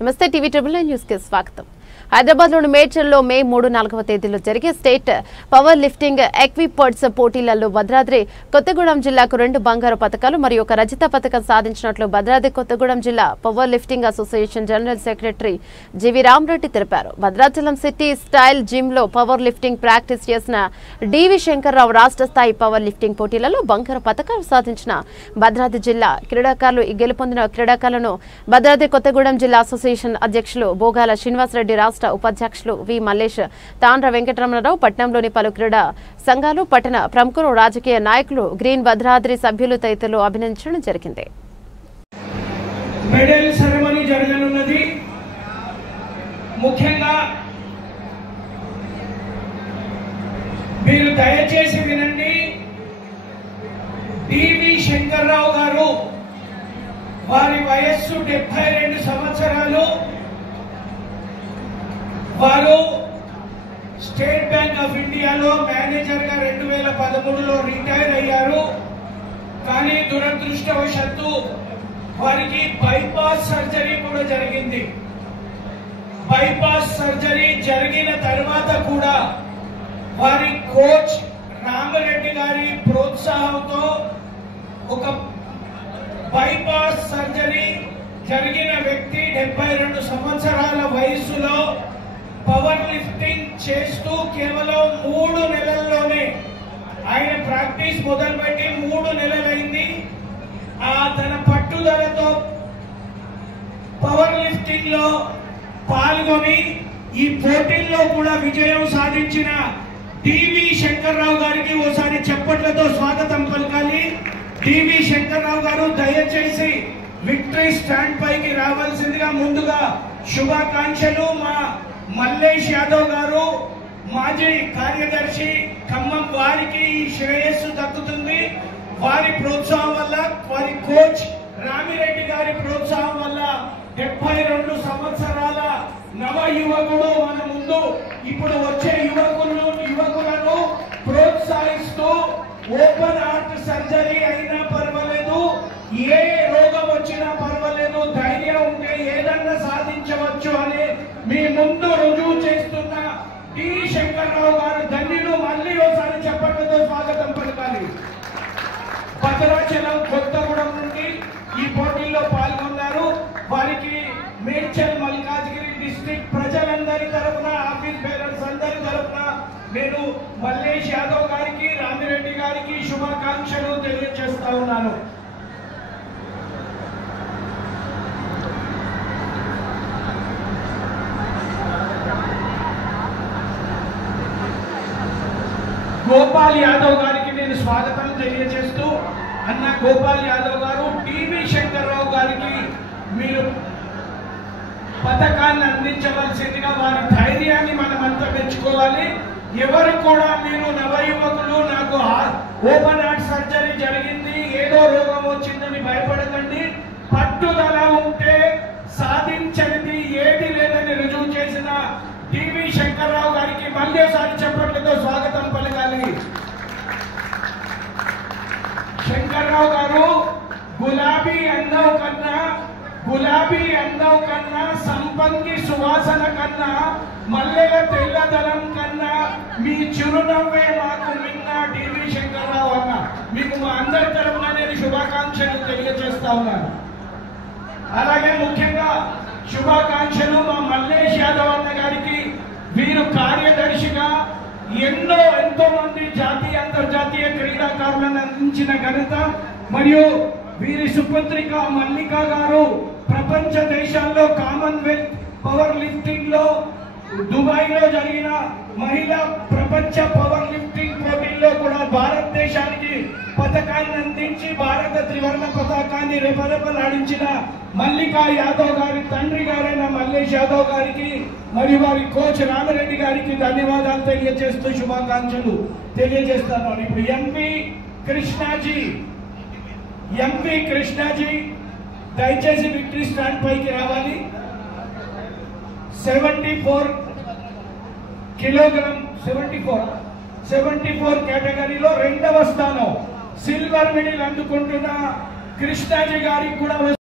నమస్తే TV triple nine news కి స్వాగతం. హైదరాబాద్లోని మేడ్చల్లో మే 3-4వ తేదీలో జరిగే స్టేట్ పవర్ లిఫ్టింగ్ ఎక్విప్మెంట్స్ పోటీలలో భద్రాద్రి కొత్తగూడెం జిల్లాకు 2 బంగారు పతకాలు మరియు 1 రజత పతకం సాధించినట్లు భద్రాద్రి కొత్తగూడెం జిల్లా power lifting association general secretary G V Ramareddy తెలిపారు. భద్రాచలం సిటీ స్టైల్ జిమ్ లో పవర్ లిఫ్టింగ్ ప్రాక్టీస్ చేసిన డివి శంకర్రావు రాష్ట్ర స్థాయి పవర్ లిఫ్టింగ్ పోటీలలో బంగారు పతకాలు సాధించిన భద్రాద్రి జిల్లా క్రీడాకారులు గెలుపొందిన క్రీడాకారులను భద్రాద్రి కొత్తగూడెం జిల్లా అసోసియేషన్ అధ్యక్షులు బోగాల శ్రీనివాసరెడ్డి రాష్ట్ర ఉపాధ్యక్షులు వి మల్లేష్, తాండ్ర వెంకటరమణరావు, పట్టణంలోని పలు క్రీడా సంఘాలు, పట్టణ ప్రముఖులు, రాజకీయ నాయకులు, గ్రీన్ భద్రాద్రి సభ్యులు తదితరులు అభినందించడం జరిగింది. మెడల్ సెరమనీ జరగనున్నది. ముఖ్యంగా మీరు దయచేసి వినండి. డివి శంకర్రావు గారు, వారి వయస్సు 72 సంవత్సరాలు. వారు స్టేట్ బ్యాంక్ ఆఫ్ ఇండియాలో మేనేజర్ గా 2013లో రిటైర్ అయ్యారు. కానీ దురదృష్టవశాత్తు వారికి బైపాస్ సర్జరీ కూడా జరిగింది. బైపాస్ సర్జరీ జరిగిన తర్వాత కూడా వారి కోచ్ రామరెడ్డి గారి ప్రోత్సాహంతో ఒక బైపాస్ సర్జరీ జరిగిన వ్యక్తి 72 సంవత్సరాల వయసులో పవర్ లిఫ్టింగ్ చేస్తూ కేవలం 3 నెలల్లోనే ఆయన ప్రాక్టీస్ మొదలుపెట్టి 3 నెలలైంది. తన పట్టుదలతో పవర్ లిఫ్టింగ్ లో పాల్గొని ఈ పోటీల్లో కూడా విజయం సాధించిన డివి శంకర్రావు గారికి ఓసారి చప్పట్లతో స్వాగతం పలకాలి. డివి శంకర్రావు గారు దయచేసి విక్టరీ స్టాండ్ పైకి రావాల్సిందిగా ముందుగా శుభాకాంక్షలు. మా మల్లేష్ యాదవ్ గారు, మాజీ కార్యదర్శి ఖమ్మం, వారికి ఈ శ్రేయస్సు దక్కుతుంది. వారి ప్రోత్సాహం వల్ల, వారి కోచ్ రామిరెడ్డి గారి ప్రోత్సాహం వల్ల 72 సంవత్సరాల నవ యువకుడు మన ముందు ఇప్పుడు వచ్చే యువకులను ప్రోత్సహిస్తూ ఓపెన్ హార్ట్ సర్జరీ అయినా పర్వాలేదు, ఏ రోగం వచ్చినా పర్వాలేదు, ధైర్యం ఉంటే ఏదన్నా సాధించవచ్చు అని మీ ముందు రుజువు చేస్తున్న డి శంకర్రావు గారు ధన్యులు. మళ్ళీ ఒకసారి చెప్పట్లతో స్వాగతం పలకాలి. భద్రాచలం కొత్తగూడెం నుండి ఈ పోటీల్లో పాల్గొన్నారు. వారికి మేడ్చల్ మల్కాజ్గిరి డిస్ట్రిక్ట్ ప్రజలందరి తరఫున, ఆఫీస్ బేరర్స్ అందరి తరఫున నేను మల్లేష్ యాదవ్ గారికి, రామిరెడ్డి గారికి శుభాకాంక్షలు తెలియజేస్తా ఉన్నాను. గోపాల్ యాదవ్ గారికి నేను స్వాగతం తెలియజేస్తూ, అన్న గోపాల్ యాదవ్ గారు, డివి శంకర్రావు గారికి మీరు పథకాన్ని అందించవలసిందిగా, వారి ధైర్యాన్ని మనమంతా మెచ్చుకోవాలి. ఎవరు కూడా మీరు నవయువకులు నాకు ఓపెన్ హార్ట్ సర్జరీ జరిగింది, ఏదో రోగం వచ్చిందని భయపడకండి. పట్టుదల ఉంటే సాధించనిది ఏది లేదని రుజువు చేసిన డివి శంకర్రావు గారికి మళ్ళీ ఒకసారి చెప్పట్లతో స్వాగతం పలకాలి. శంకర్రావు గారు గులాబీ అందం కన్నా, సంపంగి సువాసన కన్నా, మల్లెల తెల్లదనం కన్నా మీ చిరునవ్వే మాకు మిన్న డివి శంకర్రావు అన్న. మీకు మా అందరి తరఫున నేను శుభాకాంక్షలు తెలియజేస్తా ఉన్నాను. అలాగే ముఖ్యంగా శుభాకాంక్షలు మా మల్లేష్ యాదవ్ అన్న గారికి. వీరు కార్యదర్శిగా ఎంతో మంది జాతీయ అంతర్జాతీయ క్రీడాకారులను అందించిన ఘనత, మరియు వీరి సుపుత్రిక మల్లికా గారు ప్రపంచ దేశాల్లో కామన్వెల్త్ పవర్ లిఫ్టింగ్ లో దుబాయ్ లో జరిగిన మహిళా ప్రపంచ పవర్ లిఫ్టింగ్ పోటీల్లో కూడా భారతదేశానికి పథకాన్ని అందించి భారత త్రివర్ణ పతాకాన్ని రెపరెపలాడించిన మల్లికా యాదవ్ గారి తండ్రి గారైన మల్లేష్ యాదవ్ గారికి మరియు వారి కోచ్ రామరెడ్డి గారికి ధన్యవాదాలు తెలియజేస్తూ శుభాకాంక్షలు తెలియజేస్తాను. ఇప్పుడు ఎంపీ కృష్ణాజీ దయచేసి విక్టరీ స్టాండ్ పైకి రావాలి. 74 కిలోగ్రామ్ 74 కేటగిరీలో 2వ స్థానం సిల్వర్ మెడల్ అందుకుంటున్న కృష్ణాజీ గారికి కూడా